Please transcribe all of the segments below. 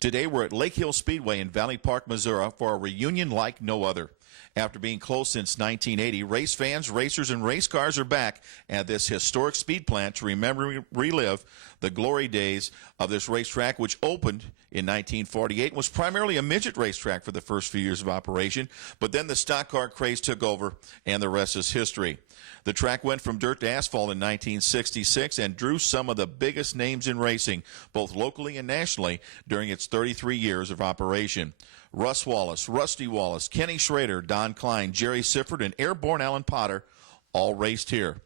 Today we're at Lake Hill Speedway in Valley Park, Missouri for a reunion like no other. After being closed since 1980, race fans, racers, and race cars are back at this historic speed plant to remember and relive the glory days of this racetrack, which opened in 1948 and was primarily a midget racetrack for the first few years of operation. But then the stock car craze took over, and the rest is history. The track went from dirt to asphalt in 1966 and drew some of the biggest names in racing, both locally and nationally, during its 33 years of operation. Russ Wallace, Rusty Wallace, Kenny Schrader, Don Klein, Jerry Sifford, and airborne Alan Potter all raced here.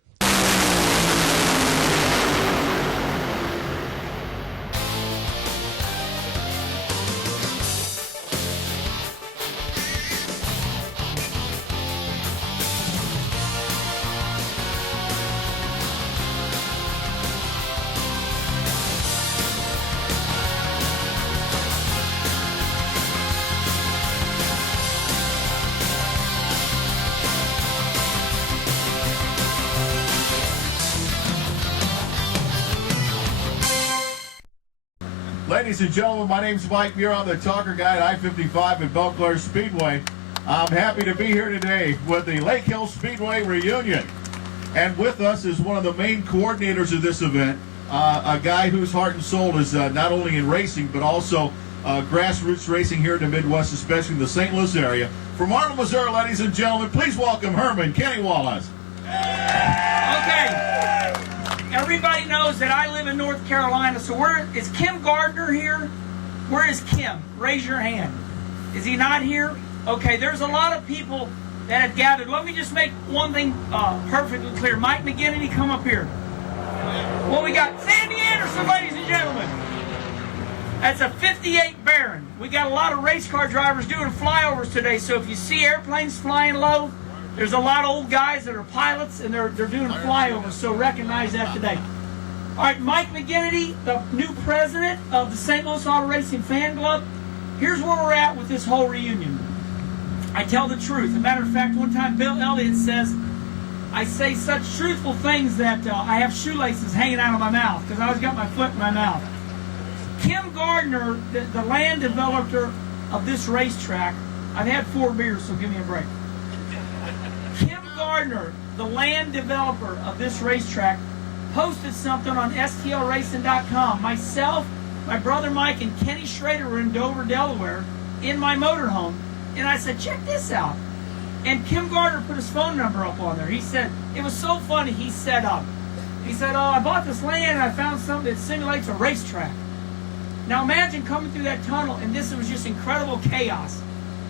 Ladies and gentlemen, my name's Mike Muir. I'm the talker guy at I-55 at Belle Claire Speedway. I'm happy to be here today with the Lake Hill Speedway reunion. And with us is one of the main coordinators of this event, a guy whose heart and soul is not only in racing, but also grassroots racing here in the Midwest, especially in the St. Louis area. From Arnold, Missouri, ladies and gentlemen, please welcome Herman Kenny Wallace. Okay. Everybody knows that I live in North Carolina, so is Kim Gardner here? Where is Kim? Raise your hand. Is he not here? Okay, there's a lot of people that have gathered. Let me just make one thing perfectly clear. Mike McGinnity, come up here. Well, we got Sandy Anderson, ladies and gentlemen. That's a 58 Baron. We got a lot of race car drivers doing flyovers today, so if you see airplanes flying low, there's a lot of old guys that are pilots, and they're doing flyovers, so recognize that today. All right, Mike McGinnity, the new president of the St. Louis Auto Racing Fan Club. Here's where we're at with this whole reunion. I tell the truth. As a matter of fact, one time Bill Elliott says, I say such truthful things that I have shoelaces hanging out of my mouth because I always got my foot in my mouth. Kim Gardner, the land developer of this racetrack, I've had 4 beers, so give me a break. Kim Gardner, the land developer of this racetrack, posted something on STLRacing.com. Myself, my brother Mike, and Kenny Schrader were in Dover, Delaware, in my motorhome, and I said, check this out. And Kim Gardner put his phone number up on there. He said, it was so funny, he said, oh, I bought this land and I found something that simulates a racetrack. Now imagine coming through that tunnel, and this was just incredible chaos.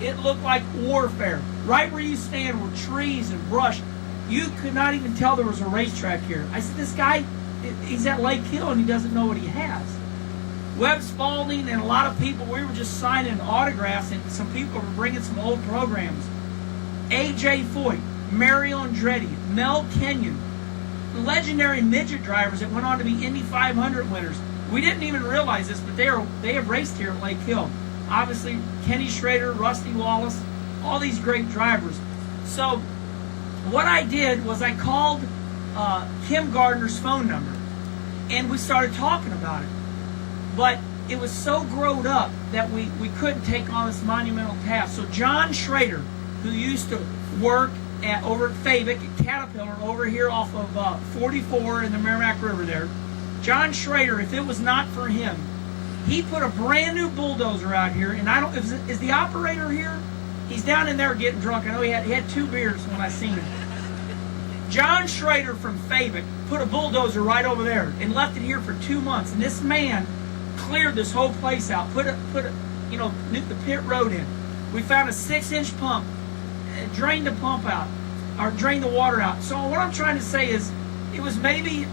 It looked like warfare. Right where you stand were trees and brush. You could not even tell there was a racetrack here. I said, this guy, he's at Lake Hill and he doesn't know what he has. Webb Spalding and a lot of people, we were just signing autographs, and some people were bringing some old programs. A.J. Foyt, Mario Andretti, Mel Kenyon, legendary midget drivers that went on to be Indy 500 winners. We didn't even realize this, but they have raced here at Lake Hill. Obviously, Kenny Schrader, Rusty Wallace, all these great drivers. So what I did was I called Kim Gardner's phone number, and we started talking about it. But it was so growed up that we couldn't take on this monumental task. So John Schrader, who used to work over at Fabic at Caterpillar over here off of 44 in the Merrimack River there, John Schrader, if it was not for him, he put a brand new bulldozer out here, and is the operator here? He's down in there getting drunk. I know he had 2 beers when I seen him. John Schrader from Fabic put a bulldozer right over there and left it here for 2 months, and this man cleared this whole place out, put the pit road in. We found a 6-inch pump, drained the pump out, or drained the water out. So what I'm trying to say is, it was maybe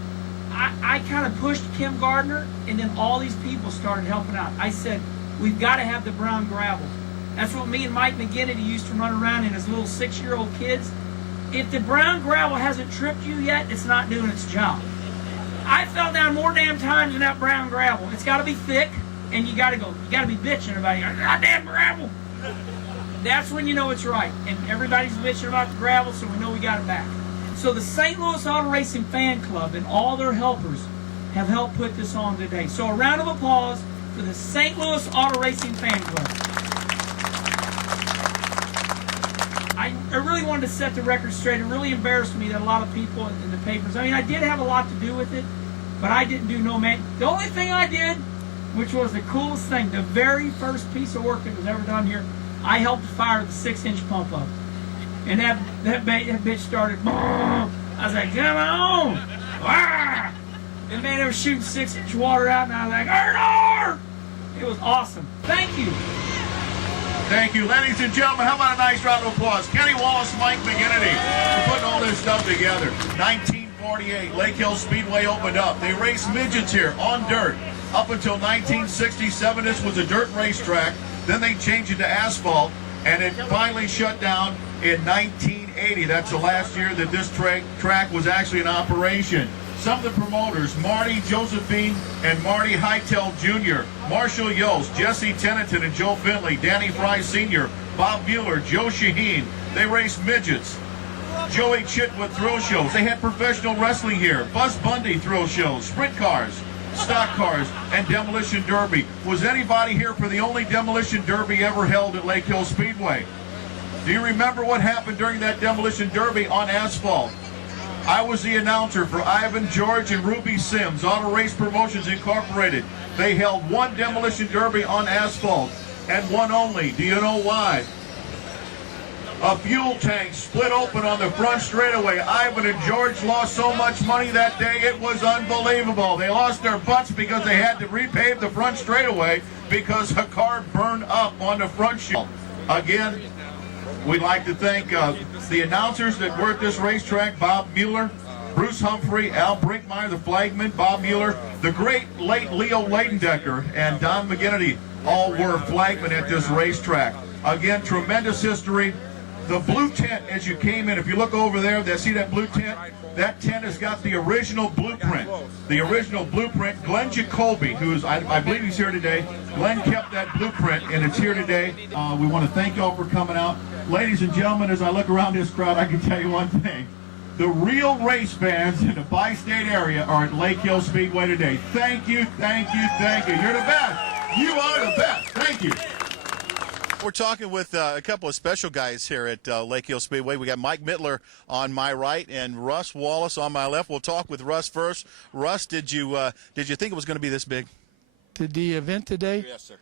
I kind of pushed Kim Gardner, and then all these people started helping out. I said, we've got to have the brown gravel. That's what me and Mike McGinnity used to run around in as little 6-year-old kids. If the brown gravel hasn't tripped you yet, it's not doing its job. I fell down more damn times in that brown gravel. It's got to be thick, and you got to be bitching about it. Goddamn gravel. That's when you know it's right. And everybody's bitching about the gravel, so we know we got it back. So the St. Louis Auto Racing Fan Club and all their helpers have helped put this on today. So a round of applause for for the St. Louis Auto Racing Fan Club. I really wanted to set the record straight. It really embarrassed me that a lot of people in the papers, I mean, I did have a lot to do with it, but I didn't do no man. The only thing I did, which was the coolest thing, the very first piece of work that was ever done here, I helped fire the 6-inch pump up. And that bitch started, I was like, come on! Ah! And man, they were shooting 6-inch water out, and I was like, arr! It was awesome. Thank you. Thank you. Ladies and gentlemen, how about a nice round of applause? Kenny Wallace, Mike McGinnity, for putting all this stuff together. 1948, Lake Hill Speedway opened up. They raced midgets here on dirt. Up until 1967, this was a dirt racetrack. Then they changed it to asphalt, and it finally shut down in 1980. That's the last year that this track was actually in operation. Some of the promoters, Marty Josephine and Marty Hytel Jr., Marshall Yost, Jesse Tennenton and Joe Finley, Danny Fry Sr., Bob Mueller, Joe Shaheen. They raced midgets. Joey Chitwood thrill shows. They had professional wrestling here. Buzz Bundy thrill shows, sprint cars, stock cars, and demolition derby. Was anybody here for the only demolition derby ever held at Lake Hill Speedway? Do you remember what happened during that demolition derby on asphalt? I was the announcer for Ivan George and Ruby Sims, Auto Race Promotions Incorporated. They held one demolition derby on asphalt, and one only. Do you know why? A fuel tank split open on the front straightaway. Ivan and George lost so much money that day, it was unbelievable. They lost their butts because they had to repave the front straightaway because a car burned up on the front shield. Again, we'd like to thank the announcers that were at this racetrack, Bob Mueller, Bruce Humphrey, Al Brinkmeyer, the flagman, Bob Mueller, the great late Leo Leidendecker, and Don McGinnity all were flagmen at this racetrack. Again, tremendous history. The blue tent as you came in, if you look over there, see that blue tent? That tent has got the original blueprint. The original blueprint. Glenn Jacoby, who's, I believe he's here today. Glenn kept that blueprint, and it's here today. We want to thank y'all for coming out. Ladies and gentlemen, as I look around this crowd, I can tell you one thing. The real race fans in the bi-state area are at Lake Hill Speedway today. Thank you, thank you, thank you. You're the best. You are the best. Thank you. We're talking with a couple of special guys here at Lake Hill Speedway. We got Mike Mittler on my right and Russ Wallace on my left. We'll talk with Russ first. Russ, did you think it was going to be this big? The event today? Yes, sir.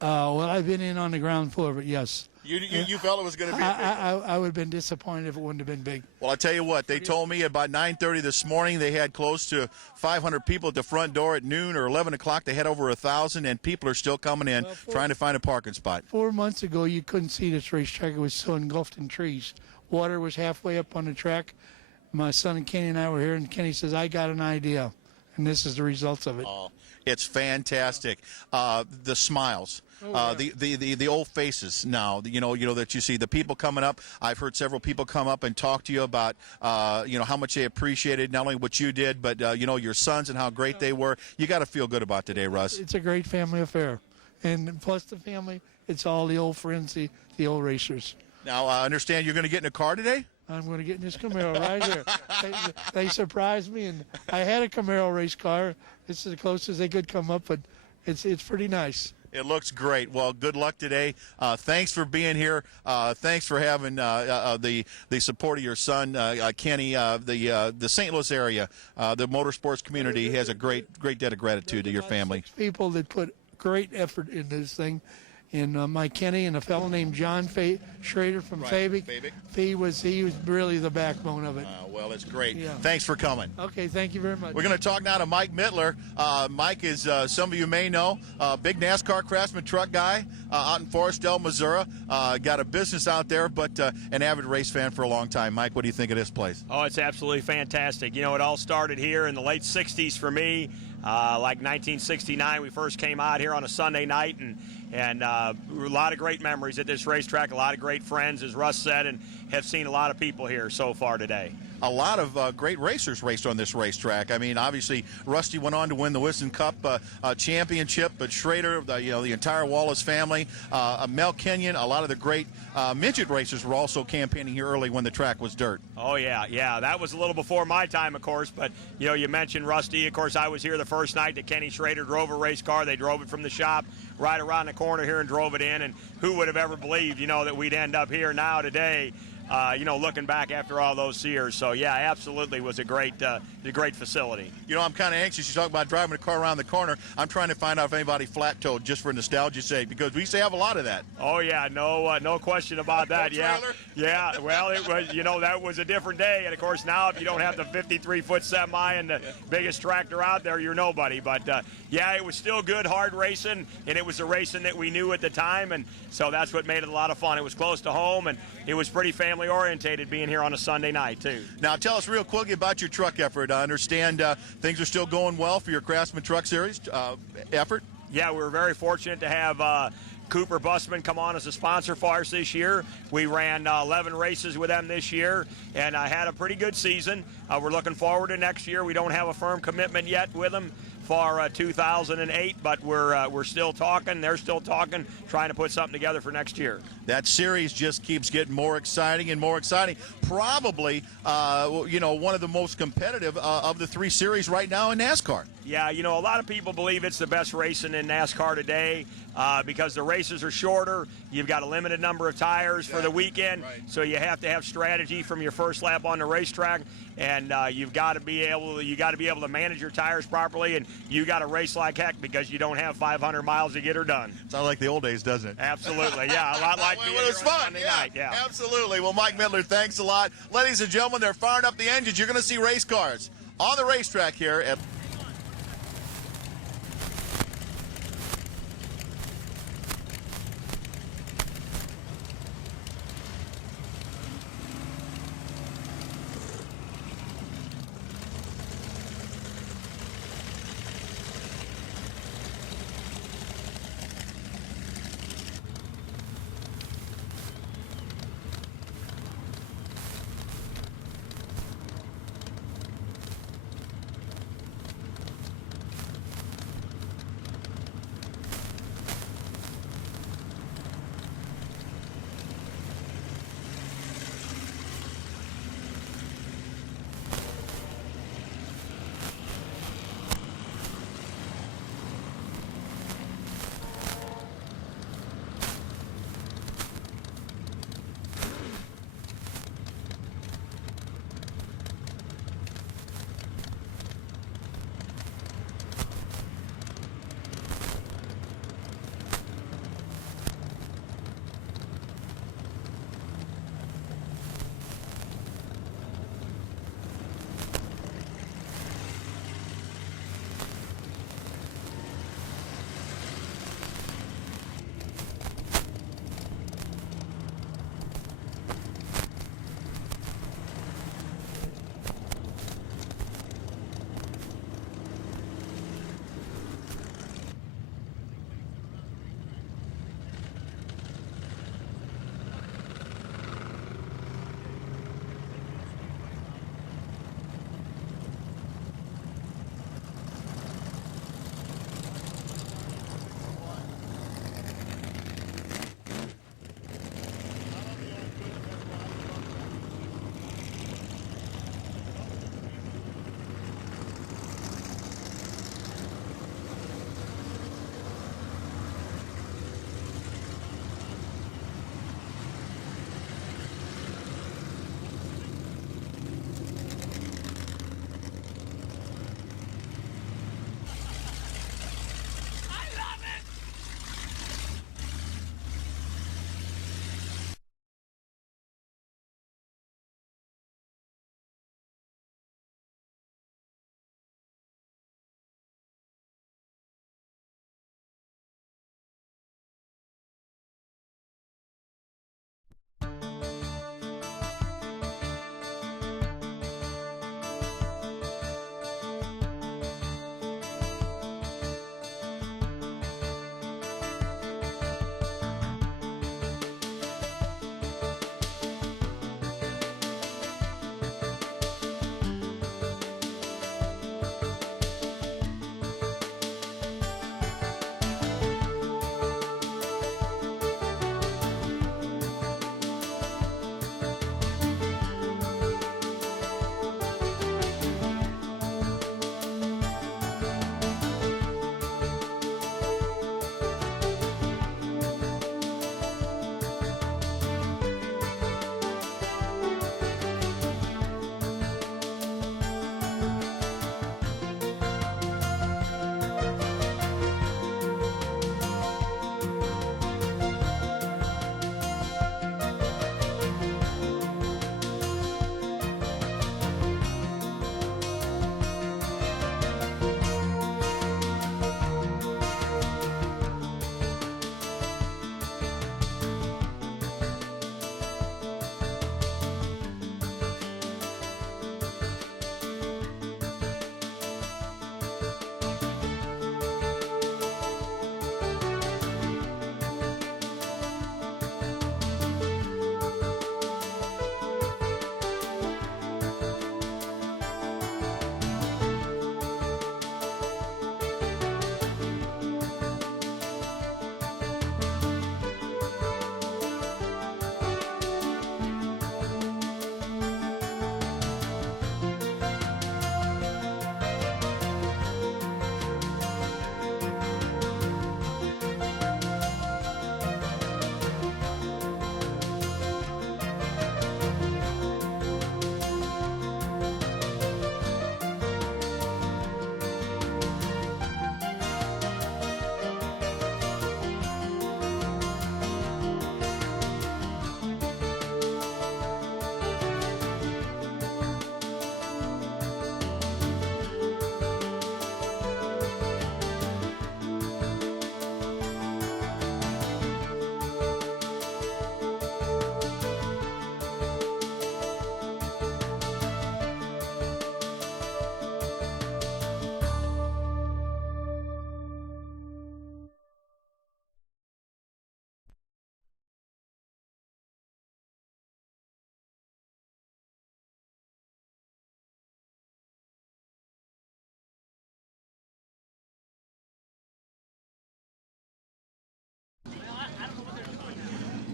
Well, I've been in on the ground floor, but yes. You felt it was going to be big? I would have been disappointed if it wouldn't have been big. Well, I tell you what, they told me about 9:30 this morning they had close to 500 people at the front door. At noon or 11 o'clock they had over 1,000, and people are still coming in trying to find a parking spot. 4 months ago, you couldn't see this racetrack. It was so engulfed in trees. Water was halfway up on the track. My son Kenny and I were here, and Kenny says, I got an idea, and this is the results of it. Oh, it's fantastic. The smiles. The old faces now, you know that you see the people coming up. I've heard several people come up and talk to you about how much they appreciated not only what you did, but your sons and how great they were. You got to feel good about today, Russ. It's a great family affair, and plus the family, it's all the old friends, the old racers. Now I understand you're going to get in a car today. I'm going to get in this Camaro right here. They surprised me, and I had a Camaro race car. It's the closest they could come up, but it's pretty nice. It looks great. Well, good luck today. Thanks for being here. Thanks for having the support of your son, Kenny. The St. Louis area, the motorsports community has a great debt of gratitude to your family. 6 people that put great effort into this thing. And my Kenny and a fellow named John Schrader from Fabic. He was really the backbone of it. Well, it's great. Yeah. Thanks for coming. Okay, thank you very much. We're going to talk now to Mike Mittler. Mike is, some of you may know, big NASCAR Craftsman truck guy out in Forestdale, Missouri. Got a business out there, but an avid race fan for a long time. Mike, what do you think of this place? Oh, it's absolutely fantastic. It all started here in the late 60s for me. Like 1969, we first came out here on a Sunday night, and a lot of great memories at this racetrack, a lot of great friends, as Russ said, and have seen a lot of people here so far today. a lot of great racers raced on this racetrack. I mean, obviously, Rusty went on to win the Wisden Cup championship, but Schrader, the entire Wallace family, Mel Kenyon, a lot of the great midget racers were also campaigning here early when the track was dirt. Oh, yeah. That was a little before my time, of course, but, you mentioned Rusty. Of course, I was here the first night that Kenny Schrader drove a race car. They drove it from the shop right around the corner here and drove it in, and who would have ever believed, that we'd end up here now today, looking back after all those years. So, yeah, absolutely was a great facility. I'm kind of anxious. You talk about driving a car around the corner. I'm trying to find out if anybody flat-toed just for nostalgia's sake, because we used to have a lot of that. Oh, yeah, no question about that. No trailer? Yeah. Well, it was, that was a different day. And, of course, now if you don't have the 53-foot semi and the biggest tractor out there, you're nobody. But, yeah, it was still good, hard racing, and it was the racing that we knew at the time. And so that's what made it a lot of fun. It was close to home, and it was pretty family-orientated being here on a Sunday night, too. Now, tell us real quickly about your truck effort. I understand things are still going well for your Craftsman Truck Series effort. Yeah, we were very fortunate to have Cooper Busman come on as a sponsor for us this year. We ran 11 races with them this year, and I had a pretty good season. We're looking forward to next year. We don't have a firm commitment yet with them for 2008, but we're still talking. They're still talking, trying to put something together for next year. That series just keeps getting more exciting and more exciting. Probably, one of the most competitive of the three series right now in NASCAR. Yeah, a lot of people believe it's the best racing in NASCAR today because the races are shorter. You've got a limited number of tires for the weekend, right. So you have to have strategy from your first lap on the racetrack, and you've got to be able to manage your tires properly, and you got to race like heck because you don't have 500 miles to get her done. Sounds like the old days, doesn't it? Absolutely, yeah, a lot like being well, it was here on fun. Sunday night. Yeah, absolutely. Well, Mike Midler, thanks a lot. Ladies and gentlemen, they're firing up the engines. You're going to see race cars on the racetrack here at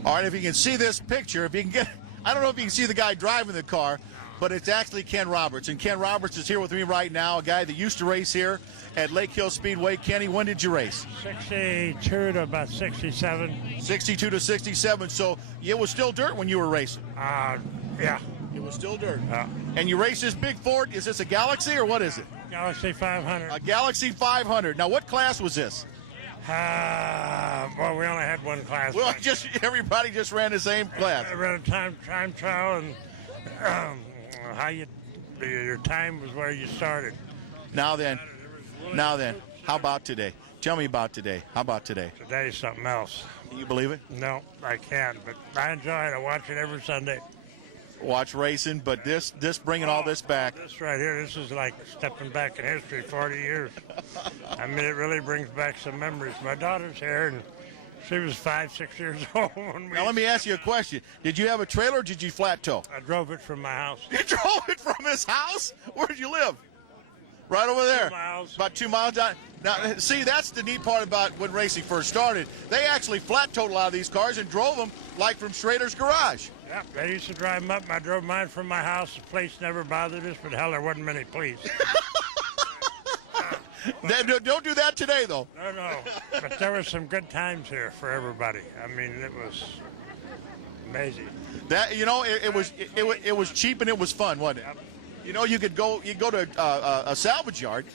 All right, if you can see this picture, if you can get, I don't know if you can see the guy driving the car, but it's actually Ken Roberts. And Ken Roberts is here with me right now, a guy that used to race here at Lake Hill Speedway. Kenny, when did you race? 62 to about 67. 62 to 67. So it was still dirt when you were racing? Yeah. It was still dirt. And you raced this big Ford. Is this a Galaxy or what is it? Galaxy 500. A Galaxy 500. Now, what class was this? Well, we only had one class. Well, just everybody just ran the same class. I ran a time trial, and your time was where you started. Now then, how about today? Tell me about today. How about today? Today's something else. Can you believe it? No, I can't, but I enjoy it. I watch it every Sunday. Watch racing, but this bringing all this back. This right here, this is like stepping back in history 40 years. I mean, it really brings back some memories. My daughter's here, and she was 5, 6 years old when we... Now, let me ask you a question. Did you have a trailer or did you flat tow? I drove it from my house. You drove it from his house? Where did you live? Right over there. 2 miles. About 2 miles down. Now, see, that's the neat part about when racing first started. They actually flat towed a lot of these cars and drove them like from Schrader's garage. Yeah, they used to drive them up. I drove mine from my house. The police never bothered us, but hell, there wasn't many police. Don't do that today, though. No. But there were some good times here for everybody. I mean, it was amazing. That it was cheap and it was fun, wasn't it? You know, you could go to a salvage yard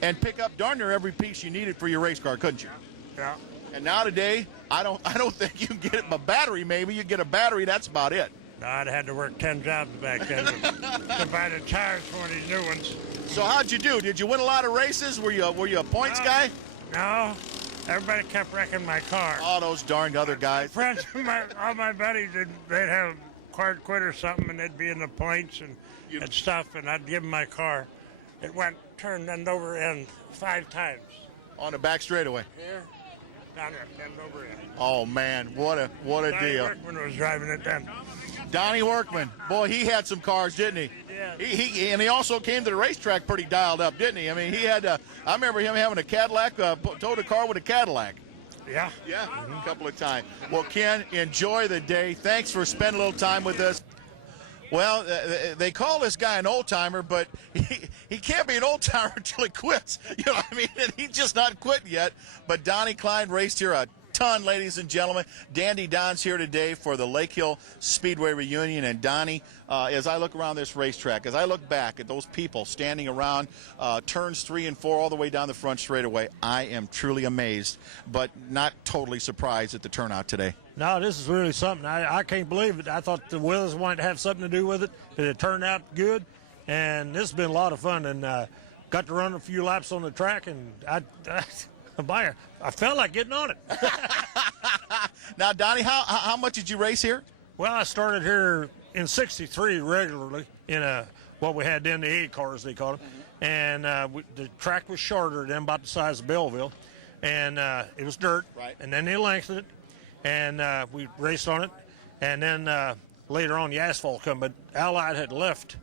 and pick up darn near every piece you needed for your race car, couldn't you? Yeah. And now today, I don't think you can get it. A battery, maybe you get a battery. That's about it. No, I'd had to work 10 jobs back then to buy the tires for one of these new ones. So how'd you do? Did you win a lot of races? Were you a points guy? No. Everybody kept wrecking my car. All those darned other guys. Friends, all my buddies, they'd have a car quit or something, and they'd be in the points and stuff, and I'd give them my car. It turned end over end 5 times. On the back straightaway. Here, down there, end over end. Oh man, what a Donnie deal. Workman was driving it then. Donnie Workman, boy, he had some cars, didn't he? He did. He also came to the racetrack pretty dialed up, didn't he? I mean, he had. I remember him having a Cadillac, towed a car with a Cadillac. Yeah. Yeah, a couple of times. Well, Ken, enjoy the day. Thanks for spending a little time with us. Well, they call this guy an old-timer, but he can't be an old-timer until he quits. You know what I mean? And he's just not quit yet. But Donnie Klein raced here a ton, ladies and gentlemen. Dandy Don's here today for the Lake Hill Speedway reunion. And Donnie, as I look around this racetrack, as I look back at those people standing around turns 3 and 4 all the way down the front straightaway, I am truly amazed, but not totally surprised at the turnout today. No, this is really something. I can't believe it. I thought the weather wanted to have something to do with it, but it turned out good. And this has been a lot of fun. And got to run a few laps on the track, and I felt like getting on it. Now, Donnie, how much did you race here? Well, I started here in '63 regularly in what we had then, the A cars, they called them. And the track was shorter than about the size of Belleville. And it was dirt. Right. And then they lengthened it. And we raced on it. And then later on, the asphalt come. But Allied had left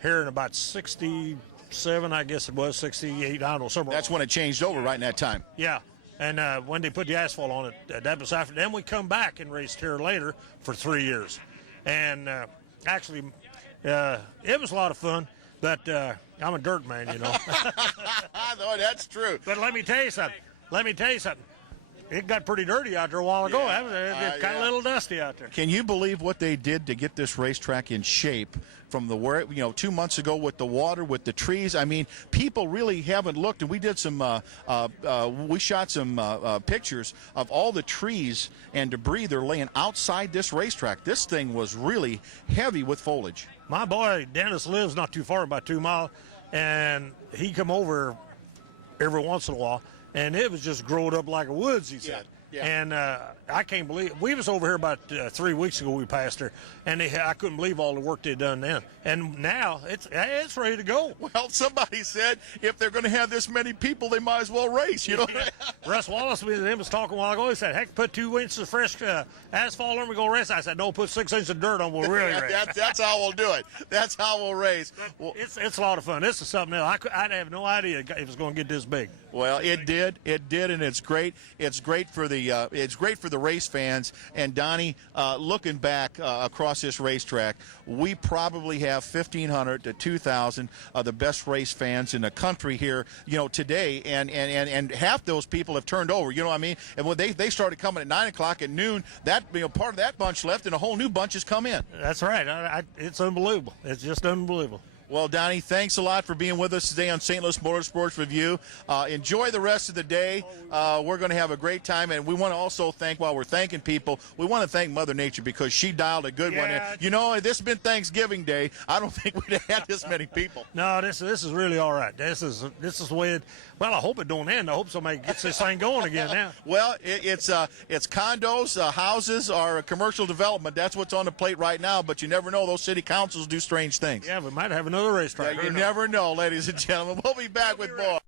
here in about 67, I guess it was, 68, I don't know, somewhere. That's when it changed over right in that time. Yeah. And when they put the asphalt on it, that was after. Then we come back and raced here later for 3 years. And actually, it was a lot of fun. But I'm a dirt man, you know. No, that's true. But let me tell you something. It got pretty dirty out there a while ago. It got a little dusty out there. Can you believe what they did to get this racetrack in shape from 2 months ago with the water, with the trees? I mean, people really haven't looked, and we did some, we shot some pictures of all the trees and debris they're laying outside this racetrack. This thing was really heavy with foliage. My boy Dennis lives not too far, about 2 miles, and he come over every once in a while. And it was just growing up like a woods, he said. Yeah. And I can't believe we was over here about 3 weeks ago. We passed her, and I couldn't believe all the work they'd done then. And now it's ready to go. Well, somebody said if they're going to have this many people, they might as well race. You know. Russ Wallace was talking a while ago. He said, "Heck, put 2 inches of fresh asphalt on, we go race." I said, "No, put 6 inches of dirt on. We'll really race." That's how we'll do it. That's how we'll race. Well, it's a lot of fun. This is something else. I'd have no idea it was going to get this big. Well, it did, and it's great. It's great for the for the race fans. And Donnie, looking back across this racetrack, we probably have 1,500 to 2,000 of the best race fans in the country here, today. And half those people have turned over. You know what I mean? And when they started coming at 9 o'clock at noon, that part of that bunch left, and a whole new bunch has come in. That's right. It's unbelievable. It's just unbelievable. Well, Donnie, thanks a lot for being with us today on St. Louis Motorsports Review. Enjoy the rest of the day. We're going to have a great time, and we want to also thank, while we're thanking people, we want to thank Mother Nature because she dialed a good one. And, this has been Thanksgiving Day. I don't think we'd have had this many people. No, this is really all right. This is the way it. Well, I hope it don't end. I hope somebody gets this thing going again now. Well, it's condos, houses, or commercial development. That's what's on the plate right now. But you never know; those city councils do strange things. Yeah, we might have another racetrack. Yeah, you never know, ladies and gentlemen. We'll be back with more.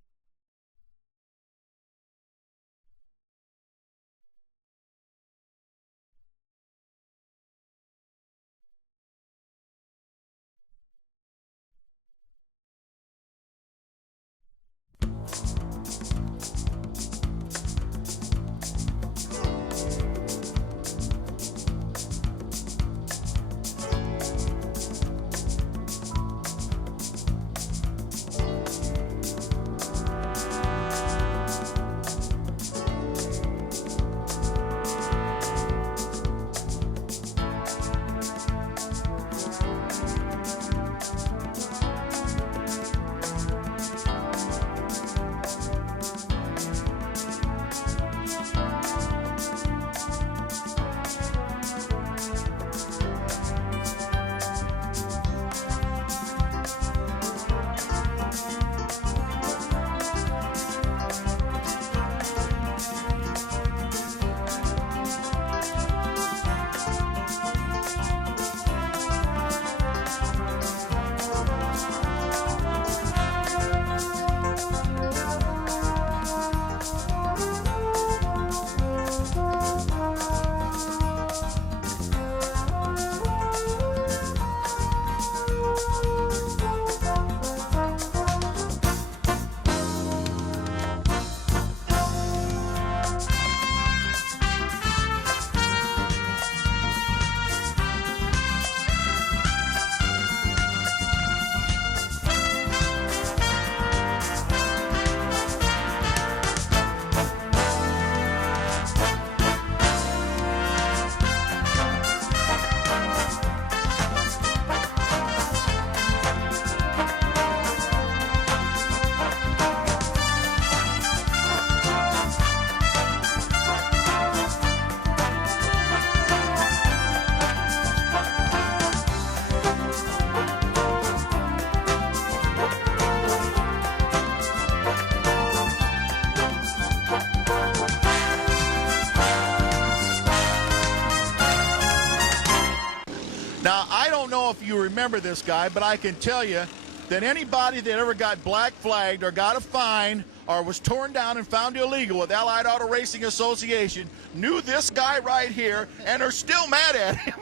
Now, I don't know if you remember this guy, but I can tell you that anybody that ever got black flagged or got a fine or was torn down and found illegal with Allied Auto Racing Association knew this guy right here and are still mad at him.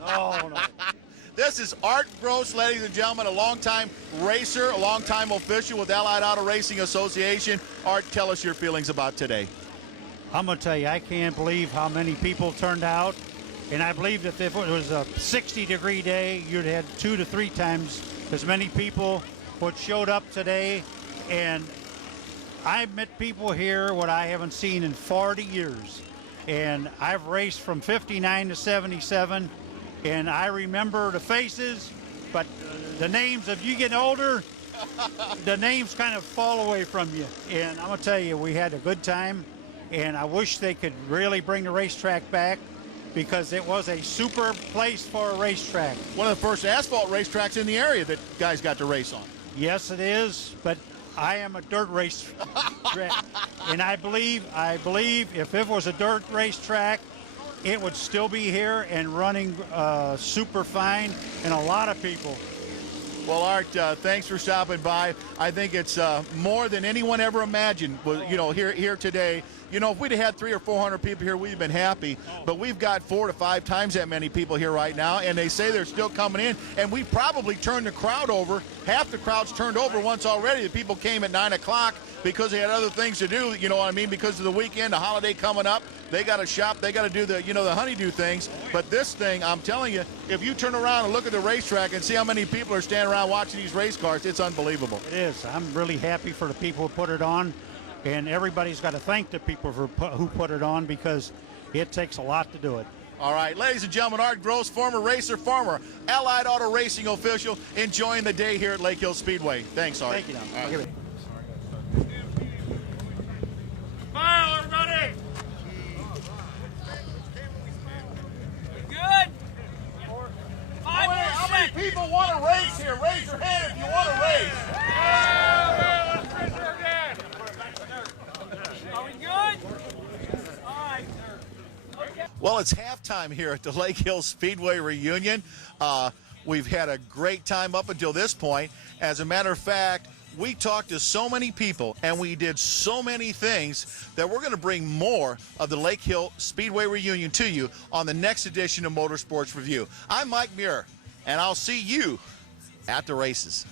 No. This is Art Gross, ladies and gentlemen, a longtime racer, a longtime official with Allied Auto Racing Association. Art, tell us your feelings about today. I'm going to tell you, I can't believe how many people turned out. And I believe that if it was a 60-degree day, you'd had 2 to 3 times as many people what showed up today. And I've met people here what I haven't seen in 40 years. And I've raced from 59 to 77. And I remember the faces, but the names, if you get older, the names kind of fall away from you. And I'm going to tell you, we had a good time. And I wish they could really bring the racetrack back, because it was a super place for a racetrack. One of the first asphalt racetracks in the area that guys got to race on. Yes, it is, but I am a dirt race track. And I believe if it was a dirt racetrack, it would still be here and running super fine, and a lot of people. Well, Art, thanks for stopping by. I think it's more than anyone ever imagined. Here today. If we'd have had 300 or 400 people here, we'd have been happy. But we've got 4 to 5 times that many people here right now, and they say they're still coming in. And we probably turned the crowd over. Half the crowd's turned over once already. The people came at 9 o'clock because they had other things to do, you know what I mean, because of the weekend, the holiday coming up. They got to shop, they got to do the, you know, the honeydew things. But this thing, I'm telling you, if you turn around and look at the racetrack and see how many people are standing around watching these race cars, it's unbelievable. It is. I'm really happy for the people who put it on, and everybody's got to thank the people who put it on, because it takes a lot to do it. All right, ladies and gentlemen, Art Gross, former racer, former Allied Auto Racing official, enjoying the day here at Lake Hill Speedway. Thanks, Art. Thank you, Don. All right. Smile, everybody. Good. How many people want to race here? Raise your hand if you want to race. Are we good? All right. Okay. Well, it's halftime here at the Lake Hill Speedway reunion. We've had a great time up until this point. As a matter of fact, we talked to so many people and we did so many things that we're going to bring more of the Lake Hill Speedway reunion to you on the next edition of Motorsports Review. I'm Mike Muir, and I'll see you at the races.